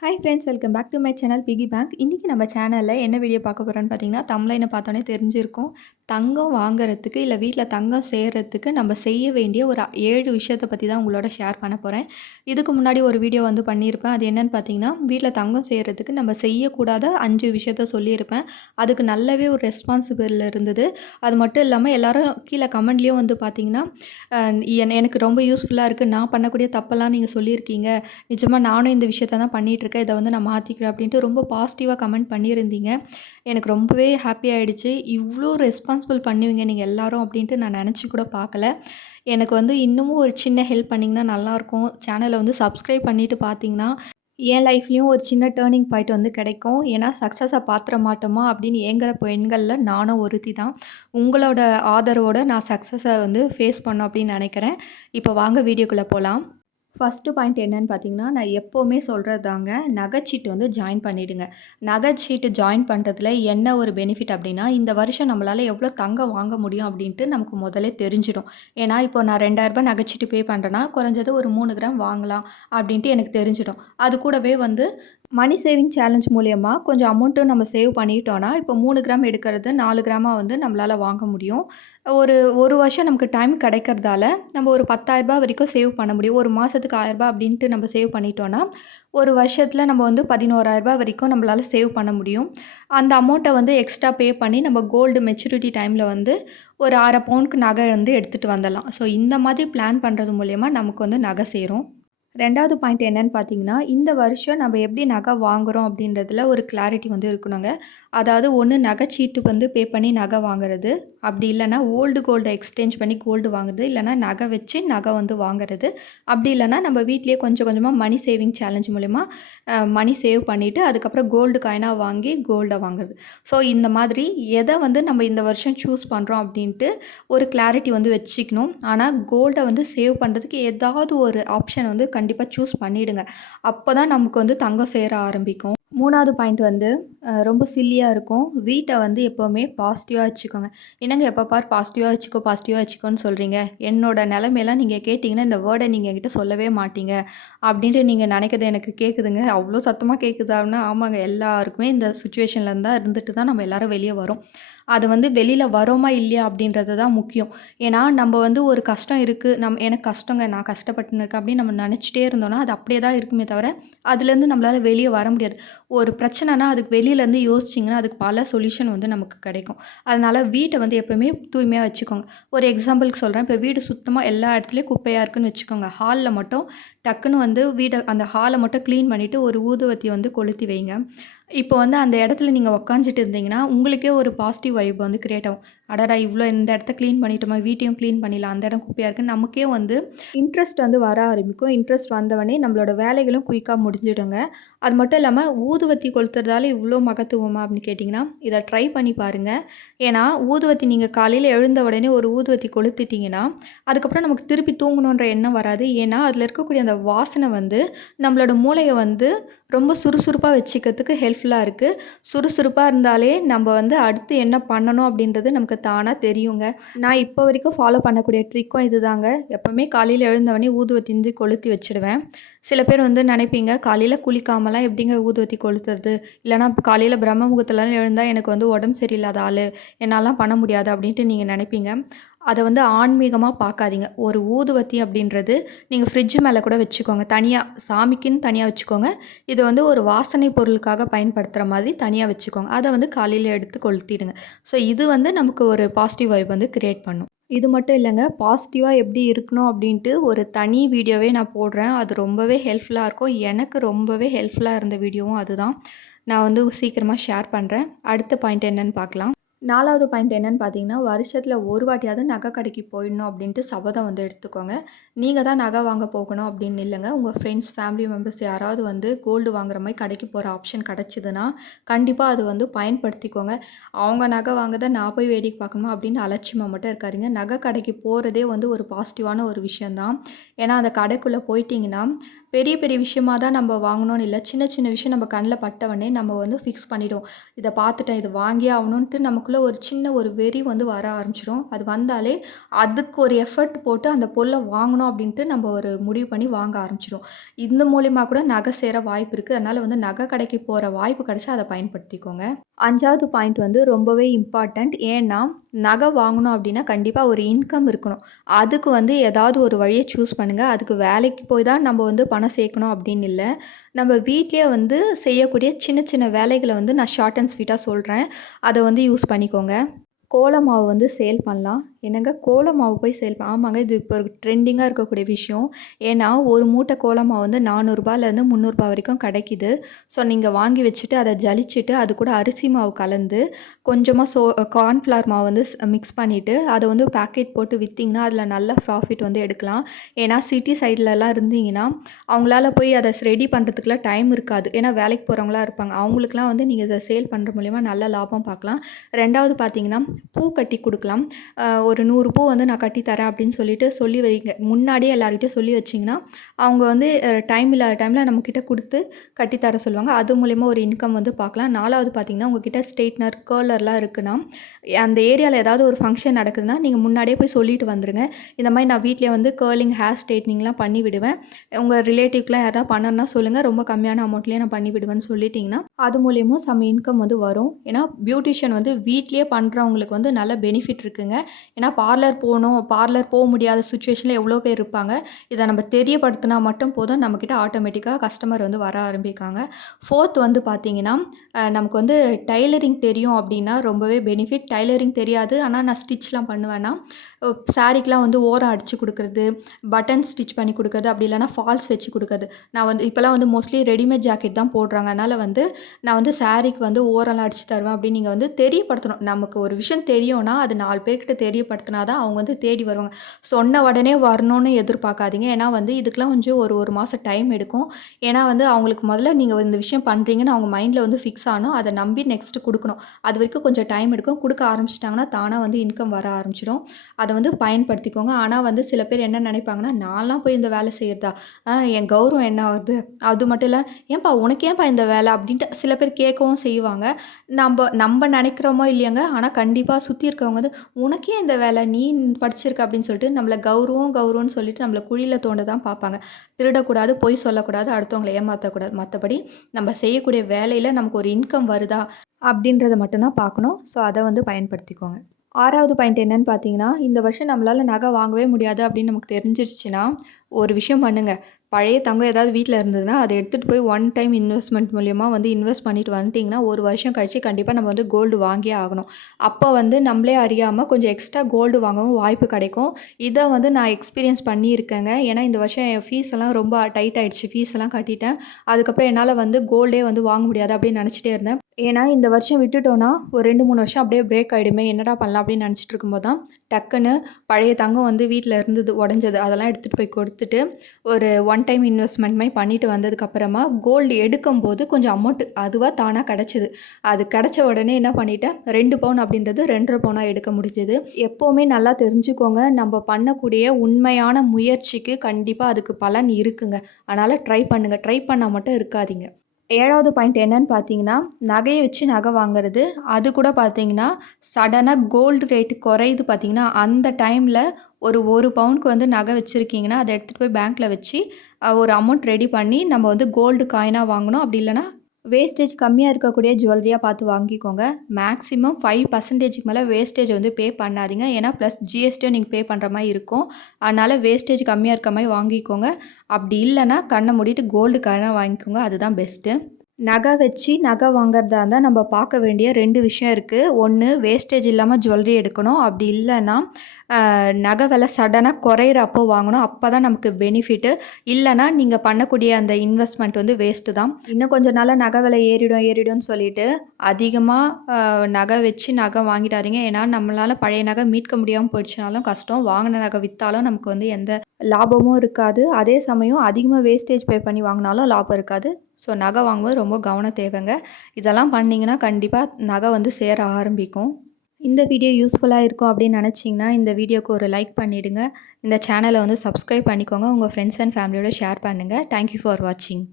Hi friends welcome back to my channel piggy bank இன்றைக்கி நம்ம சேனலில் என்ன வீடியோ பார்க்க போகிறோன்னு பார்த்தீங்கன்னா தம்ப்லைனை பார்த்தோன்னே தெரிஞ்சிருக்கும். தங்கம் வாங்குறதுக்கு இல்லை வீட்டில் தங்கம் சேர்றதுக்கு நம்ம செய்ய வேண்டிய ஒரு ஏழு விஷயத்தை பற்றி தான் உங்களோட ஷேர் பண்ண போகிறேன் இதுக்கு முன்னாடி ஒரு வீடியோ வந்து பண்ணியிருப்பேன். அது என்னென்னு பார்த்தீங்கன்னா வீட்டில் தங்கம் செய்கிறதுக்கு நம்ம செய்யக்கூடாத அஞ்சு விஷயத்த சொல்லியிருப்பேன். அதுக்கு நல்லாவே ஒரு ரெஸ்பான்சிபிள் இருந்தது. அது மட்டும் இல்லாமல் எல்லாரும் கீழே கமெண்ட்லேயும் வந்து பார்த்தீங்கன்னா எனக்கு ரொம்ப யூஸ்ஃபுல்லாக இருக்குது நான் பண்ணக்கூடிய தப்பெல்லாம் நீங்கள் சொல்லியிருக்கீங்க. நிஜமாக நானும் இந்த விஷயத்த தான் இருக்கேன் இதை வந்து நான் மாற்றிக்கிறேன் அப்படின்ட்டு ரொம்ப பாசிட்டிவாக கமெண்ட் பண்ணியிருந்தீங்க. எனக்கு ரொம்பவே ஹாப்பி ஆகிடுச்சு இவ்வளோ ரெஸ்பான்சிபிள் பண்ணுவீங்க நீங்கள் எல்லாரும் அப்படின்ட்டு நான் நினச்சி கூட பார்க்கல. எனக்கு வந்து இன்னமும் ஒரு சின்ன ஹெல்ப் பண்ணிங்கன்னா நல்லாயிருக்கும் சேனலை வந்து சப்ஸ்கிரைப் பண்ணிவிட்டு பார்த்தீங்கன்னா என் லைஃப்லேயும் ஒரு சின்ன டேர்னிங் பாயிண்ட் வந்து கிடைக்கும். ஏன்னா சக்ஸஸை பாத்திர மாட்டோமா அப்படின்னு ஏங்குற பெண்களில் நானும் ஒருத்தி தான். உங்களோட ஆதரவோடு நான் சக்ஸஸை வந்து ஃபேஸ் பண்ணோம் அப்படின்னு நினைக்கிறேன். இப்போ வாங்க வீடியோக்குள்ளே போகலாம் ஃபஸ்ட்டு பாயிண்ட் என்னன்னு பார்த்தீங்கன்னா நான் எப்போவுமே சொல்கிறது தாங்க நகைச்சீட்டு வந்து ஜாயின் பண்ணிவிடுங்க நகைச்சீட்டு ஜாயின் பண்ணுறதுல என்ன ஒரு பெனிஃபிட் அப்படின்னா இந்த வருஷம் நம்மளால் எவ்வளோ தங்கம் வாங்க முடியும் அப்படின்ட்டு நமக்கு முதலே தெரிஞ்சிடும். ஏன்னா இப்போ நான் ரெண்டாயிரரூபா நகைச்சீட்டு பே பண்ணுறேன்னா குறைஞ்சது ஒரு மூணு கிராம் வாங்கலாம் அப்படின்ட்டு எனக்கு தெரிஞ்சிடும். அது கூடவே வந்து மணி சேவிங் சேலஞ்ச் மூலயமா கொஞ்சம் அமௌண்ட்டும் நம்ம சேவ் பண்ணிட்டோன்னா இப்போ மூணு கிராம் எடுக்கிறது நாலு கிராமாக வந்து நம்மளால் வாங்க முடியும். ஒரு ஒரு வருஷம் நமக்கு டைம் கிடைக்கிறதால நம்ம ஒரு 10000 வரைக்கும் சேவ் பண்ண முடியும். ஒரு மாதத்துக்கு ஆயிரரூபா அப்படின்ட்டு நம்ம சேவ் பண்ணிட்டோன்னா ஒரு வருஷத்தில் நம்ம வந்து 11000 வரைக்கும் நம்மளால் சேவ் பண்ண முடியும். அந்த அமௌண்ட்டை வந்து எக்ஸ்ட்ரா பே பண்ணி நம்ம கோல்டு மெச்சூரிட்டி டைமில் வந்து ஒரு அரை பவுனுக்கு நகை வந்து எடுத்துகிட்டு வந்துடலாம். ஸோ இந்த மாதிரி பிளான் பண்ணுறது மூலயமா நமக்கு வந்து நகை சேரும். ரெண்டாவது பாயிண்ட் என்னன்னு பார்த்தீங்கன்னா இந்த வருஷம் நம்ம எப்படி நகை வாங்குகிறோம் அப்படின்றதுல ஒரு கிளாரிட்டி வந்து இருக்கணுங்க. அதாவது ஒன்று நகைச்சீட்டு வந்து பே பண்ணி நகை வாங்குறது அப்படி இல்லைன்னா ஓல்டு கோல்டை எக்ஸ்சேஞ்ச் பண்ணி கோல்டு வாங்குறது இல்லைன்னா நகை வச்சு நகை வந்து வாங்குறது அப்படி இல்லைன்னா நம்ம வீட்லேயே கொஞ்சம் கொஞ்சமாக மணி சேவிங் சேலஞ்ச் மூலிமா மணி சேவ் பண்ணிவிட்டு அதுக்கப்புறம் கோல்டு காயினாக வாங்கி கோல்டை வாங்குறது. ஸோ இந்த மாதிரி எதை வந்து நம்ம இந்த வருஷம் சூஸ் பண்ணுறோம் அப்படின்ட்டு ஒரு கிளாரிட்டி வந்து வச்சுக்கணும். ஆனால் கோல்டை வந்து சேவ் பண்ணுறதுக்கு ஏதாவது ஒரு ஆப்ஷன் வந்து கண்டிப்பாக கண்டிப்பாக சூஸ் பண்ணிவிடுங்க அப்போ தான் நமக்கு வந்து தங்கம் சேர ஆரம்பிக்கும். மூணாவது பாயிண்ட் வந்து ரொம்ப சில்லியாக இருக்கும். வீட்டை வந்து எப்போவுமே பாசிட்டிவாக வச்சுக்கோங்க. என்னங்க எப்போ பார் பாசிட்டிவாக வச்சுக்கோ பாசிட்டிவாக வச்சுக்கோன்னு சொல்கிறீங்க என்னோட நிலமையெல்லாம் நீங்கள் கேட்டிங்கன்னா இந்த வேர்டை நீங்கள் என்கிட்ட சொல்லவே மாட்டீங்க. அப்படின்ட்டு நீங்கள் நினைக்கிறது எனக்கு கேட்குதுங்க அவ்வளோ சத்தமாக கேட்குதான்னா ஆமாங்க எல்லாருக்குமே இந்த சுச்சுவேஷனில் இருந்தால் இருந்துட்டு தான் நம்ம எல்லாரும் வெளியே வரோம். அது வந்து வெளியில் வரோமா இல்லையா அப்படின்றது தான் முக்கியம். ஏன்னா நம்ம வந்து ஒரு கஷ்டம் இருக்குது நம் எனக்கு கஷ்டங்க நான் கஷ்டப்பட்டுன்னு இருக்கேன் அப்படின்னு நம்ம நினச்சிட்டே இருந்தோம்னா அது அப்படியே தான் இருக்குமே தவிர அதுலேருந்து நம்மளால் வெளியே வர முடியாது. ஒரு பிரச்சனைனா அதுக்கு வெளியிலேருந்து யோசிச்சிங்கன்னா அதுக்கு பல சொல்யூஷன் வந்து நமக்கு கிடைக்கும். அதனால் வீட்டை வந்து எப்போயுமே தூய்மையாக வச்சுக்கோங்க. ஒரு எக்ஸாம்பிளுக்கு சொல்கிறேன் இப்போ வீடு சுத்தமாக எல்லா இடத்துலையும் குப்பையாக இருக்குன்னு வச்சுக்கோங்க. ஹாலில் மட்டும் டக்குன்னு வந்து வீடை அந்த ஹாலை மட்டும் க்ளீன் பண்ணிவிட்டு ஒரு ஊதுவத்தி வந்து கொளுத்தி வைங்க. இப்போ வந்து அந்த இடத்துல நீங்கள் உக்காந்துட்டு இருந்தீங்கன்னா உங்களுக்கே ஒரு பாசிட்டிவ் வைப் வந்து கிரியேட் ஆகும். அடடா இவ்வளோ இந்த இடத்த க்ளீன் பண்ணிட்டோமா வீட்டையும் க்ளீன் பண்ணிடலாம் அந்த இடம் குப்பையாக இருக்குது நமக்கே வந்து இன்ட்ரெஸ்ட் வந்து வர ஆரம்பிக்கும். இன்ட்ரெஸ்ட் வந்தவொடனே நம்மளோட வேலைகளும் குயிக்காக முடிஞ்சிடுங்க. அது மட்டும் இல்லாமல் ஊதுவத்தி கொளுத்துறதால இவ்வளோ மகத்துவமா அப்படின்னு கேட்டிங்கன்னா இதை ட்ரை பண்ணி பாருங்கள் ஏன்னா ஊதுவத்தி நீங்கள் காலையில் எழுந்த உடனே ஒரு ஊதுவத்தி கொளுத்துட்டிங்கன்னா அதுக்கப்புறம் நமக்கு திருப்பி தூங்கணுன்ற எண்ணம் வராது. ஏன்னா அதில் இருக்கக்கூடிய அந்த வாசனை வந்து நம்மளோட மூளையை வந்து ரொம்ப சுறுசுறுப்பாக வச்சுக்கிறதுக்கு ஹெல்ப்ஃபுல்லாக இருக்குது சுறுசுறுப்பாக இருந்தாலே நம்ம வந்து அடுத்து என்ன பண்ணணும் அப்படின்றது நமக்கு தானாக தெரியுங்க. நான் இப்போ வரைக்கும் ஃபாலோ பண்ணக்கூடிய ட்ரிக்கும் இதுதாங்க. எப்போவுமே காலையில் எழுந்தவொடனே ஊதுவத்தி இருந்து கொளுத்தி வச்சுடுவேன். சில பேர் வந்து நினைப்பீங்க காலையில் குளிக்காமலாம் எப்படிங்க ஊதுவத்தி கொளுத்துறது? இல்லைனா காலையில் பிரம்ம முகத்துலலாம் எழுந்தால் எனக்கு வந்து உடம்பு சரியில்லாத ஆள். என்னாலாம் பண்ண முடியாது அப்படின்ட்டு நீங்கள் நினைப்பீங்க. அதை வந்து ஆன்மீகமாக பார்க்காதீங்க. ஒரு ஊதுவத்தி அப்படின்றது நீங்கள் ஃப்ரிட்ஜ் மேலே கூட வச்சுக்கோங்க. தனியாக சாமிக்குன்னு தனியாக வச்சுக்கோங்க. இது வந்து ஒரு வாசனை பொருளுக்காக பயன்படுத்துகிற மாதிரி தனியாக வச்சுக்கோங்க. அதை வந்து காலையில் எடுத்து கொளுத்திடுங்க. ஸோ இது வந்து நமக்கு ஒரு பாசிட்டிவ் வைப் வந்து க்ரியேட் பண்ணும். இது மட்டும் இல்லைங்க. பாசிட்டிவாக எப்படி இருக்கணும் அப்படின்ட்டு ஒரு தனி வீடியோவே நான் போடுறேன். அது ரொம்பவே ஹெல்ப்ஃபுல்லாக இருக்கும். எனக்கு ரொம்பவே ஹெல்ப்ஃபுல்லாக இருந்த வீடியோவும் அதுதான். நான் வந்து சீக்கிரமாக ஷேர் பண்ணுறேன் அடுத்த பாயிண்ட் என்னென்னு பார்க்கலாம். நாலாவது பாயிண்ட் என்னன்னு பார்த்தீங்கன்னா வருஷத்தில் ஒரு வாட்டியாவது நகை கடைக்கு போயிடணும் அப்படின்ட்டு சபதம் வந்து எடுத்துக்கோங்க. நீங்கள் தான் நகை வாங்க போகணும் அப்படின்னு இல்லைங்க. உங்கள் ஃப்ரெண்ட்ஸ் ஃபேமிலி மெம்பர்ஸ் யாராவது வந்து கோல்டு வாங்குற மாதிரி கடைக்கு போகிற ஆப்ஷன் கிடச்சிதுன்னா கண்டிப்பாக அது வந்து பயன்படுத்திக்கோங்க. அவங்க நகை வாங்குறத நான் போய் வேடிக்கை பார்க்கணுமா அப்படின்னு அலட்சியமாக மட்டும் இருக்காதிங்க. நகை கடைக்கு போகிறதே வந்து ஒரு பாசிட்டிவான ஒரு விஷயந்தான் ஏன்னா அந்த கடைக்குள்ளே போயிட்டிங்கன்னா பெரிய பெரிய விஷயமா தான் நம்ம வாங்கணும்னு இல்லை. சின்ன சின்ன விஷயம் நம்ம கண்ணில் பட்டவனே நம்ம வந்து ஃபிக்ஸ் பண்ணிவிடுவோம் இதை பார்த்துட்டேன் இது வாங்கியே ஆகணுன்ட்டு நமக்குள்ளே நமக்குள்ள ஒரு சின்ன ஒரு வெறி வந்து வர ஆரம்பிச்சிடும். அது வந்தாலே அதுக்கு ஒரு எஃபர்ட் போட்டு அந்த பொருளை வாங்கணும் அப்படின்ட்டு நம்ம ஒரு முடிவு பண்ணி வாங்க ஆரம்பிச்சிடும். இந்த மூலிமா கூட நகை சேர வாய்ப்பு இருக்குது அதனால் வந்து நகை கடைக்கு போகிற வாய்ப்பு கிடச்சி அதை பயன்படுத்திக்கோங்க. அஞ்சாவது பாயிண்ட் வந்து ரொம்பவே இம்பார்ட்டண்ட் ஏன்னா நகை வாங்கணும் அப்படின்னா கண்டிப்பாக ஒரு இன்கம் இருக்கணும். அதுக்கு வந்து ஏதாவது ஒரு வழியை சூஸ் பண்ணுங்கள் அதுக்கு வேலைக்கு போய் தான் நம்ம வந்து பணம் சேர்க்கணும் அப்படின்னு இல்லை. நம்ம வீட்டிலேயே வந்து செய்யக்கூடிய சின்ன சின்ன வேலைகளை வந்து நான் ஷார்ட் அண்ட் ஸ்வீட்டாக சொல்கிறேன் அதை வந்து யூஸ் பண்ணி பண்ணிக்கோங்க. கோல மாவு வந்து சேல் பண்ணலாம். என்னங்க கோலமாவு போய் சேல் ஆமாங்க இது இப்போ ட்ரெண்டிங்காக இருக்கக்கூடிய விஷயம். ஏன்னா ஒரு மூட்டை கோல மாவு வந்து நானூறுரூபாலேருந்து முந்நூறுரூபா வரைக்கும் கிடைக்கிது. ஸோ நீங்கள் வாங்கி வச்சுட்டு அதை ஜலிச்சுட்டு அது கூட அரிசி மாவு கலந்து கொஞ்சமாக சோ கார்ன்ஃப்ளவர் மாவு வந்து மிக்ஸ் பண்ணிவிட்டு அதை வந்து பேக்கெட் போட்டு விற்றிங்கன்னா அதில் நல்ல ப்ராஃபிட் வந்து எடுக்கலாம். ஏன்னா சிட்டி சைட்லலாம் இருந்தீங்கன்னா அவங்களால போய் அதை ரெடி பண்ணுறதுக்குலாம் டைம் இருக்காது. ஏன்னா வேலைக்கு போகிறவங்களா இருப்பாங்க. அவங்களுக்குலாம் வந்து நீங்கள் இதை சேல் பண்ணுற மூலிமா நல்ல லாபம் பார்க்கலாம். ரெண்டாவது பார்த்தீங்கன்னா பூ கட்டி கொடுக்கலாம். ஒரு ஒரு நூறு பூ வந்து நான் கட்டி தரேன் அப்படின்னு சொல்லிட்டு சொல்லி வைங்க. முன்னாடியே எல்லாருக்கிட்டையும் சொல்லி வச்சிங்கன்னா அவங்க வந்து டைம் இல்லாத டைமில் நம்மக்கிட்ட கொடுத்து கட்டி தர சொல்லுவாங்க. அது மூலயமா ஒரு இன்கம் வந்து பார்க்கலாம். நாலாவது பார்த்தீங்கன்னா உங்ககிட்ட ஸ்ட்ரெயிட்னர் கேர்லர்லாம் இருக்குன்னா அந்த ஏரியாவில் ஏதாவது ஒரு ஃபங்க்ஷன் நடக்குதுன்னா நீங்கள் முன்னாடியே போய் சொல்லிட்டு வந்துடுங்க இந்த மாதிரி நான் வீட்டிலே வந்து கேர்லிங் ஹேர் ஸ்ட்ரைட்னிங்லாம் பண்ணி விடுவேன். உங்கள் ரிலேட்டிவ்க்குலாம் யாராவது பண்ணணும்னா சொல்லுங்கள் ரொம்ப கம்மியான அமௌண்ட்லேயே நான் பண்ணி விடுவேன்னு சொல்லிட்டிங்கன்னா அது மூலியமாக சம் இன்கம் வந்து வரும். ஏன்னா பியூட்டிஷியன் வந்து வீட்லேயே பண்ணுறவங்களுக்கு வந்து நல்ல பெனிஃபிட் இருக்குங்க. ஏன்னா பார்லர் போகணும் பார்லர் போக முடியாத சுச்சுவேஷனில் எவ்வளோ பேர் இருப்பாங்க. இதை நம்ம தெரியப்படுத்தினா மட்டும் போதும். நம்மக்கிட்ட ஆட்டோமேட்டிக்காக கஸ்டமர் வந்து வர ஆரம்பிக்காங்க. ஃபோர்த் வந்து பார்த்தீங்கன்னா நமக்கு வந்து டைலரிங் தெரியும் அப்படின்னா ரொம்பவே பெனிஃபிட் டைலரிங் தெரியாது. ஆனால் நான் ஸ்டிச்லாம் பண்ணுவேன்னா சாரீக்கெலாம் வந்து ஓரம் அடித்து கொடுக்குறது பட்டன் ஸ்டிச் பண்ணி கொடுக்குறது அப்படி இல்லைனா ஃபால்ஸ் வச்சு கொடுக்குறது. நான் வந்து இப்போலாம் வந்து மோஸ்ட்லி ரெடிமேட் ஜாக்கெட் தான் போடுறாங்க. அதனால் வந்து நான் வந்து சாரீக்கு வந்து ஓரெல்லாம் அடித்து தருவேன் அப்படின்னு நீங்கள் வந்து தெரியப்படுத்தணும். நமக்கு ஒரு விஷயம் தெரியும்னா அது நாலு பேர்கிட்ட தெரியப்படுத்தினா தான் அவங்க வந்து தேடி வருவாங்க. சொன்ன உடனே வரணும்னு எதிர்பார்க்காதீங்க. ஏன்னா வந்து இதுக்கெலாம் கொஞ்சம் ஒரு ஒரு மாதம் டைம் எடுக்கும். ஏன்னா வந்து அவங்களுக்கு முதல்ல நீங்கள் இந்த விஷயம் பண்ணுறீங்கன்னு அவங்க மைண்டில் வந்து ஃபிக்ஸ் ஆகணும். அதை நம்பி நெக்ஸ்ட்டு கொடுக்கணும். அது வரைக்கும் கொஞ்சம் டைம் எடுக்கும். கொடுக்க ஆரம்பிச்சிட்டாங்கன்னா தானாக வந்து இன்கம் வர ஆரம்பிச்சிடும். அதை வந்து பயன்படுத்திக்கோங்க. ஆனால் வந்து சில பேர் என்ன நினைப்பாங்கன்னா நான்லாம் போய் இந்த வேலை செய்கிறதா என் கௌரவம் என்ன ஆகுது? அது மட்டும் இல்லை ஏன்பா உனக்கு ஏன்பா இந்த வேலை? அப்படின்ட்டு சில பேர் கேட்கவும் செய்வாங்க. நம்ம நம்ம நினைக்கிறோமோ இல்லையாங்க ஆனால் கண்டிப்பாக சுற்றி இருக்கவங்க வந்து உனக்கே இந்த வேலை? நீ படிச்சிருக்க அப்படின்னு சொல்லிட்டு நம்மளை கௌரவம் கௌரவம்னு சொல்லிட்டு நம்மளை குழியில் தோண்ட தான் பார்ப்பாங்க. திருடக்கூடாது பொய் சொல்லக்கூடாது அடுத்தவங்களை ஏமாற்றக்கூடாது மற்றபடி நம்ம செய்யக்கூடிய வேலையில் நமக்கு ஒரு இன்கம் வருதா? அப்படின்றத மட்டும்தான் பார்க்கணும். ஸோ அதை வந்து பயன்படுத்திக்கோங்க. ஆறாவது பாயிண்ட் என்னன்னு பார்த்தீங்கன்னா இந்த வருஷம் நம்மளால் நகை வாங்கவே முடியாது அப்படின்னு நமக்கு தெரிஞ்சிருச்சுன்னா ஒரு விஷயம் பண்ணுங்கள் பழைய தங்கம் ஏதாவது வீட்டில் இருந்ததுன்னா அதை எடுத்துகிட்டு போய் ஒன் டைம் இன்வெஸ்ட்மெண்ட் மூலியமாக வந்து இன்வெஸ்ட் பண்ணிட்டு வந்துட்டிங்கன்னா ஒரு வருஷம் கழித்து கண்டிப்பாக நம்ம வந்து கோல்டு வாங்கியே ஆகணும். அப்போ வந்து நம்மளே அறியாமல் கொஞ்சம் எக்ஸ்ட்ரா கோல்டு வாங்கவும் வாய்ப்பு கிடைக்கும். இதை வந்து நான் எக்ஸ்பீரியன்ஸ் பண்ணியிருக்கேங்க. ஏன்னா இந்த வருஷம் என் ஃபீஸ் எல்லாம் ரொம்ப டைட் ஆகிடுச்சு ஃபீஸ் எல்லாம் கட்டிட்டேன். அதுக்கப்புறம் என்னால் வந்து கோல்டே வந்து வாங்க முடியாது அப்படின்னு நினச்சிட்டே இருந்தேன். ஏன்னா இந்த வருஷம் விட்டுட்டோன்னா ஒரு ரெண்டு மூணு வருஷம் அப்படியே பிரேக் ஆகிடுமே என்னடா பண்ணலாம் அப்படின்னு நினச்சிட்டு இருக்கும்போது தான் டக்குன்னு பழைய தங்கம் வந்து வீட்டில் இருந்தது உடஞ்சது அதெல்லாம் எடுத்துகிட்டு போய் கொடுத்து கொடுத்துட்டு ஒரு ஒன் டைம் இன்வெஸ்ட்மெண்ட் மாதிரி பண்ணிட்டு வந்ததுக்கப்புறமா கோல்டு எடுக்கும்போது கொஞ்சம் அமௌண்ட் அதுவாக தானாக கிடச்சிது. அது கிடச்ச உடனே என்ன பண்ணிட்டேன்? ரெண்டு பவுன் அப்படின்றது ரெண்டரை பவுனாக எடுக்க முடிஞ்சது. எப்போவுமே நல்லா தெரிஞ்சுக்கோங்க. நம்ம பண்ணக்கூடிய உண்மையான முயற்சிக்கு கண்டிப்பாக அதுக்கு பலன் இருக்குங்க. அதனால் ட்ரை பண்ணுங்கள் ட்ரை பண்ணால் மட்டும் இருக்காதீங்க. ஏழாவது பாயிண்ட் என்னன்னு பார்த்தீங்கன்னா நகையை வச்சு நகை வாங்குறது. அது கூட பார்த்தீங்கன்னா சடனாக கோல்டு ரேட் குறையுது பார்த்தீங்கன்னா அந்த டைமில் ஒரு ஒரு பவுனுக்கு வந்து நகை வச்சுருக்கீங்கன்னா அதை எடுத்துகிட்டு போய் பேங்க்கில் வச்சு ஒரு அமௌண்ட் ரெடி பண்ணி நம்ம வந்து கோல்டு காயினாக வாங்கணும். அப்படி இல்லைனா வேஸ்டேஜ் கம்மியாக இருக்கக்கூடிய ஜுவல்லரியாக பார்த்து வாங்கிக்கோங்க. மேக்ஸிமம் ஃபைவ் பர்சன்டேஜுக்கு மேலே வேஸ்டேஜ் வந்து பே பண்ணாதீங்க. ஏன்னா ப்ளஸ் ஜிஎஸ்டியும் நீங்கள் பே பண்ணுற மாதிரி இருக்கும். அதனால் வேஸ்டேஜ் கம்மியாக இருக்க மாதிரி வாங்கிக்கோங்க. அப்படி இல்லைன்னா கண்ணை மூடிட்டு கோல்டு கண்ணை வாங்கிக்கோங்க. அதுதான் பெஸ்ட்டு நகை வச்சு நகை வாங்குறதா இருந்தால் நம்ம பார்க்க வேண்டிய ரெண்டு விஷயம் இருக்குது ஒன்று வேஸ்டேஜ் இல்லாமல் ஜுவல்லரி எடுக்கணும். அப்படி இல்லைன்னா நகை விலை சடனாக குறையிறப்போ வாங்கணும். அப்போ தான் நமக்கு பெனிஃபிட்டு இல்லைன்னா நீங்கள் பண்ணக்கூடிய அந்த இன்வெஸ்ட்மெண்ட் வந்து வேஸ்ட்டு தான். இன்னும் கொஞ்சம் நாளாக நகை விலை ஏறிடும் ஏறிடும்னு சொல்லிட்டு அதிகமாக நகை வச்சு நகை வாங்கிடாதீங்க. ஏன்னா நம்மளால் பழைய நகை மீட்க முடியாமல் போயிடுச்சுனாலும் கஷ்டம். வாங்கின நகை விற்றாலும் நமக்கு வந்து எந்த லாபமும் இருக்காது. அதே சமயம் அதிகமாக வேஸ்டேஜ் பே பண்ணி வாங்கினாலும் லாபம் இருக்காது. ஸோ நகை வாங்கும்போது ரொம்ப கவனம் தேவைங்க. இதெல்லாம் பண்ணிங்கன்னா கண்டிப்பாக நகை வந்து சேர ஆரம்பிக்கும். இந்த வீடியோ யூஸ்ஃபுல்லாக இருக்கும் அப்படின்னு நினச்சிங்கன்னா இந்த வீடியோக்கு ஒரு லைக் பண்ணிவிடுங்க இந்த சேனலை வந்து சப்ஸ்கிரைப் பண்ணிக்கோங்க. உங்கள் ஃப்ரெண்ட்ஸ் அண்ட் ஃபேமிலியோட ஷேர் பண்ணுங்கள் தேங்க்யூ ஃபார் வாட்சிங்